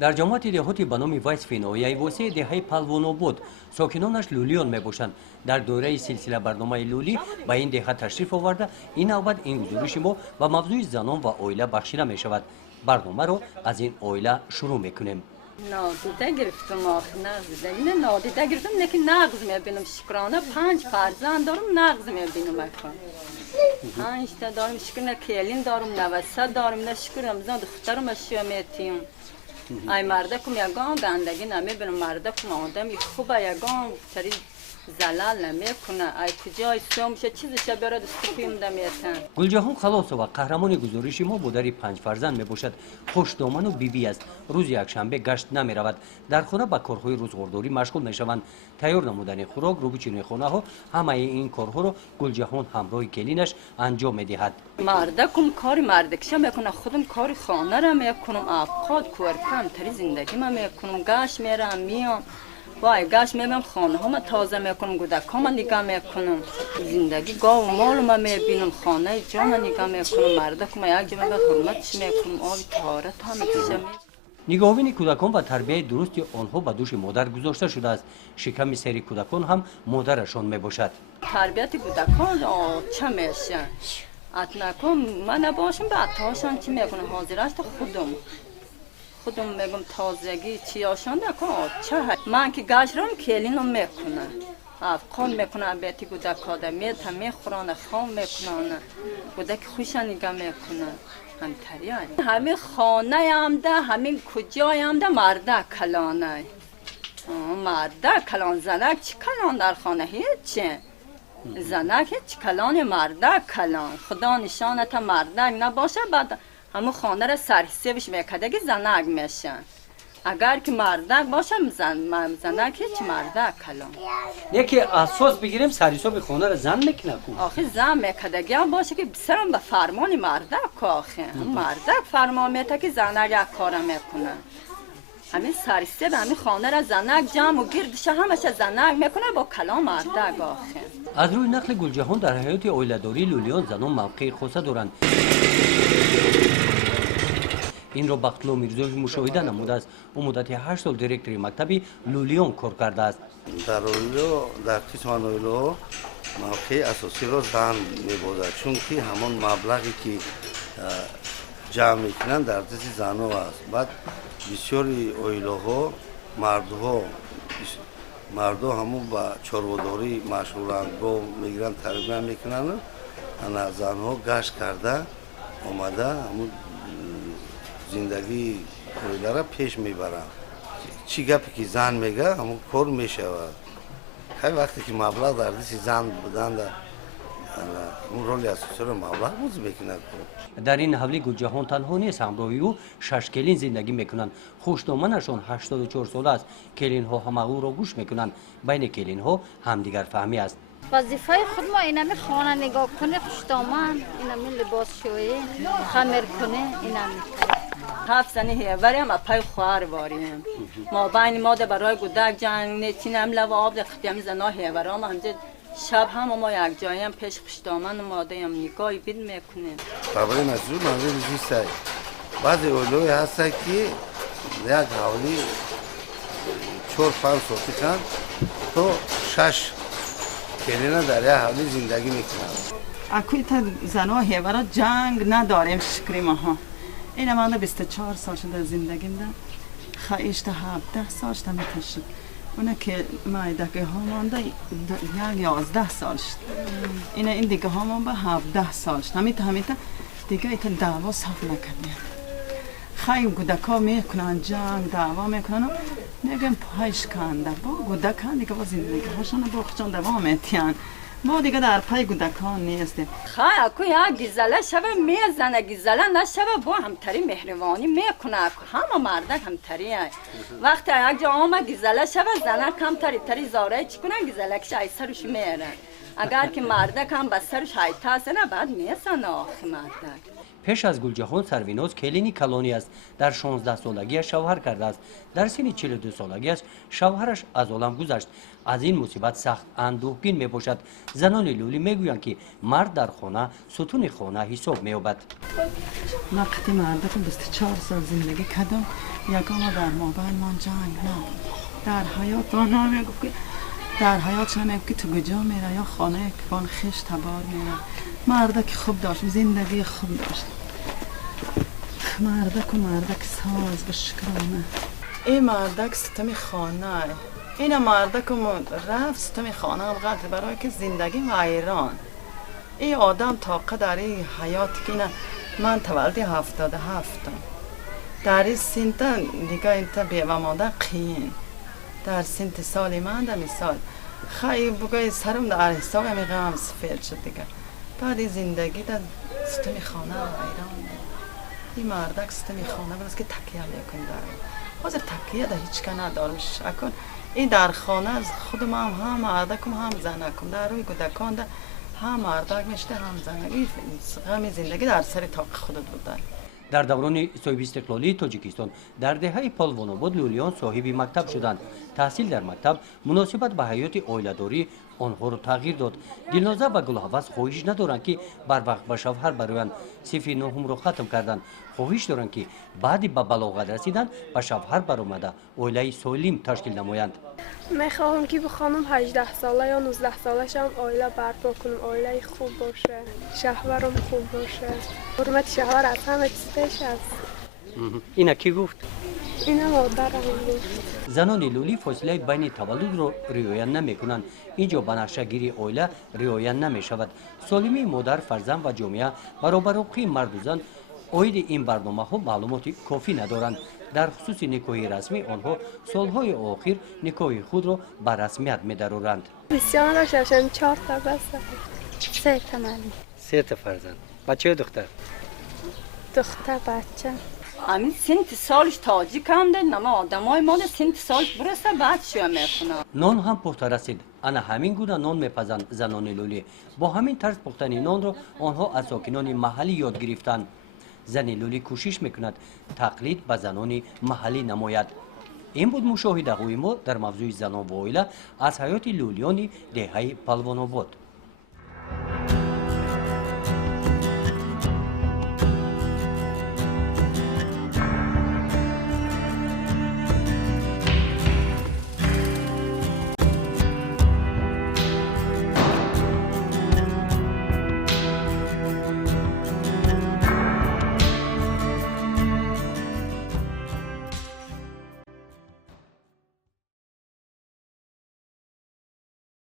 در جماعت دهاتی به نام وایسفینو واسه دهه پلوانو بود. ساکنانش لولیان میباشند. در دوره سلسله برنامه لولی به این دهه تشریف آورده. این نوبت این گزارش ما و موضوع زنان و اویله بخشیده می شود. برنامه رو از این اویله شروع میکنیم. نادیده گرفتم نقض اینه نادیده گرفتم لیکن نقض میبینم شکرانه 5 فرزند دارم نقض میبینم اکن 5 تا دارم شکر کلین دارم نوسه دارم نه شکر رمضان دخترم اشیا میتیم ای مرده کم یگان گندگی نمیبینم مرده کم آدم خوبه یگان تری زلال نمیکنه ای کجای سومشه چیزشه برای دستوپیم دمیتن گلجهان خلاصова قهرمان گزارش ما بوداری 5 فرزند میباشد. خوشدامن و بیبی است. روز یکشنبه گشت نمیرود. در خانه با کارهای روزگارداری مشغول میشوند. تیار نمودن خوراک روبچینی خانه ها همه این کارها رو گلجهان همراه کلینش انجام میدهد. مرده کم کاری مردکشه میکنه خودم کاری خانه را میکنم افقاد کورکم تری زندگی ما میکنم گاش میرم میام وای گاش میبینم خانه ها ما تازه میکنم گودک ها ما نگاه میکنم زندگی گاو و مال ما میبینم خانه جا ما نگاه میکنم مرده که ما یک جمعه حرمتش میکنم آبی طهارت هم میکشم نگاهبین کودکان و تربیت درست آنها به دوش مادر گذاشته شده است. شکم سری کودکان هم مادرشان میباشد. تربیت کودکان چه میشه اتنکم من نباشم به اتهاشان چی میکنم حاضرش تو خودم میگم تازگی چیاشان نکن چه من که گاش رم کلینو میکنه افقان میکنه بیتی گودک آده میتا میخورانه خام میکنه گودک خوش نگاه میکنه هم تریان همین خانه هم ده همین کجای هم ده مرده کلانه مرده کلان زنک چی کلان در خانه هیچ زنک هیچ کلان مرده کلان خدا نشانت مرده نباشه بعد همون خانه را سرحسیبش میکده که زنک میشن اگر که مردک باشه زنک هیچ مردک کلان یکی اساس بگیریم سرحساب خانه را زن میکنه آخه زن میکده گیا باشه که بسرم به فرمان مردک آخه مردک فرمان میته که زنک یک کار میکنه همین سرحسیب همین خانه را زنک جمع و گردش همشه زنک میکنه با کلام مردک آخه از روی نقل گلجهان در حیات اویله‌داری لولیان زنان موقع خاصه دارند. این را بختلو میرزوی مشاهده نموده است. او مدت 8 سال دیرکتور مکتب لولیان کار کرده است. در اویلو در قسم اویلو موقع اساسی را زن میبازد چون که همون مبلغی که جمع میکنن در دست زنها است. بعد بسیاری اویلوها مردها همون با چرواداری مشغولند گو میگیرن تربیت میکنن انا زنها گشت کرده آمده همون زندگی اویله را پیش میبرن چی گپی که زن میگه همون کار میشود خیلی وقتی که مبلغ در دست زن بودن اون رولی اساسی رو مبلغ بوز میکنه در این حولی گلجهان تنها نیست. همراهی او 6 کلین زندگی میکنند. خوشدامنشان 84 ساله است. کلین ها همه او را گوش میکنند. بین کلین ها همدیگر فهمی است. وظیفه خود ما اینمی خانه نگاه کنه خوشدامن اینمی لباس شویه خمر کنه اینمی 7 سنه هیوری هم اپای خوار واریم ما بین ماده برای گودک جنگ نیتینم لو آب دختیم زنا هیوری هم همجه شب هم ما یک جایی هم پیش خوشدامن ماده هم نگاهی بید میکنیم برای مجرور منظور ریزیسته بعضی اولوی هسته که یک حوالی 4-5 ساعتی کن تو 6 کلینه در یک حوالی زندگی میکنن اکوی تا زنها هیورا جنگ نداریم شکری ماها این مانده 24 سال شده زندگی ده خواهیش تا 17 سال شده میتشید اونه که مایدگه ها مانده 11 سال شد این دیگه ها مانده 17 سال شد همیتا دیگه ایتا دعوا صاف نکنیم خیلی گودک ها میکنن جنگ دعوا میکنن میگن پایش کنده با گودک ها دیگه با زندگی هاشون با خودشون دوام میتین ما دیگه در پای گودک ها نیستیم خیلی اکو یک گیزله شبه میزنه گیزله نشبه با همتری مهربانی میکنه همه مردک همتری وقتی یک جا آمد گیزله شبه زنه کمتری زاره چی کنن گیزله کش ای سرش میرن اگر که مردک هم به سرش های تاسه نه بعد میسن آخی مردک پیش از گلجهان سرویناز کلینی کلانی است. در 16 سالگیش شوهر کرده است. در سن 42 سالگیش شوهرش از عالم گذشت. از این مصیبت سخت اندوهگین می باشد. زنان لولی میگویند که مرد در خانه ستون خانه حساب می‌یابد. وقتی مردم 24 سال زندگی کردم یکم در موبایل من جنگ نبود. در حیات آنها میگفت که در حیات شما میگفت که تو کجا میره یا خانه که بان خش تبار میره. مرد که خوب داشت زندگی خوب داشت. مردک ساز بشکرانه. این مردک ستم خانه. این مردک رفت ستم خانه هم غلط برای که زندگی ویران. این آدم طاقه در این حیات که من تولد 77 در این سنت دیگه اینتا بیوه مانده قین در سنت سال من در مثال خیلی بگوی سرم در حساب همی غم سفید شد دیگه بعد این زندگی در ستم خانه ویران این مردک ستم خانه بلست که تکیه میکن داره حاضر تکیه در هیچ که ندارمش اکن این در خانه از خودم هم مردکم هم زنکم در روی گدکان در هم مردک میشته هم زنگی غم زندگی در سر طاق خودت بوده. در دوران صاحب استقلالی تاجیکستان در دهه پالوان‌آباد لولیان صاحب مکتب شدند. تحصیل در مکتب مناسبت به حیات عائله‌داری آنها را تغییر داد. دلنازه و گل‌هوس خواهش ندارند که بر وقت به شوهر بروند. صف نهم را ختم کردند. خواهش دارند که بعد به بلاغت رسیدن به شوهر برآمده عائله سالم تشکیل نمایند. میخواهم که به خانم 18 ساله یا 19 ساله شم عائله برپا کنم عائله خوب باشه شوهرم خوب باشه حرمت شوهر از همه چیز پیش است. اینا کی گفت؟ اینا مادرم گفت. زنان لولی فاصله بین تولد را رعایت نمی‌کنند. اینجا به نقشه‌گیری عائله رعایت نمی‌شود. سالمی مادر فرزند و جامعه برابر حقوق مرد و زن عاید این برنامه‌ها معلومات کافی ندارند. در خصوص نکاح رسمی آنها سالهای آخر نکاح خود را به رسمیت می‌درورند. بسیار داشتم 4 تا بس 3 تا معلم 3 تا فرزند. بچه و دختر؟ دختر بچه همین سنت سالش تاجیک هم ده نما آدمای ما ده سنت سالش برسه بعد شو میکنه. نان هم پخته رسید. انا همین گونه نان میپزند زنان لولی. با همین طرز پختن نان را آنها از ساکنان محلی یاد گرفتند. زن لولی کوشش میکند تقلید به زنان محلی نماید. این بود مشاهده های ما در موضوع زنان و عائله از حیات لولیان دهه پالوان‌آباد.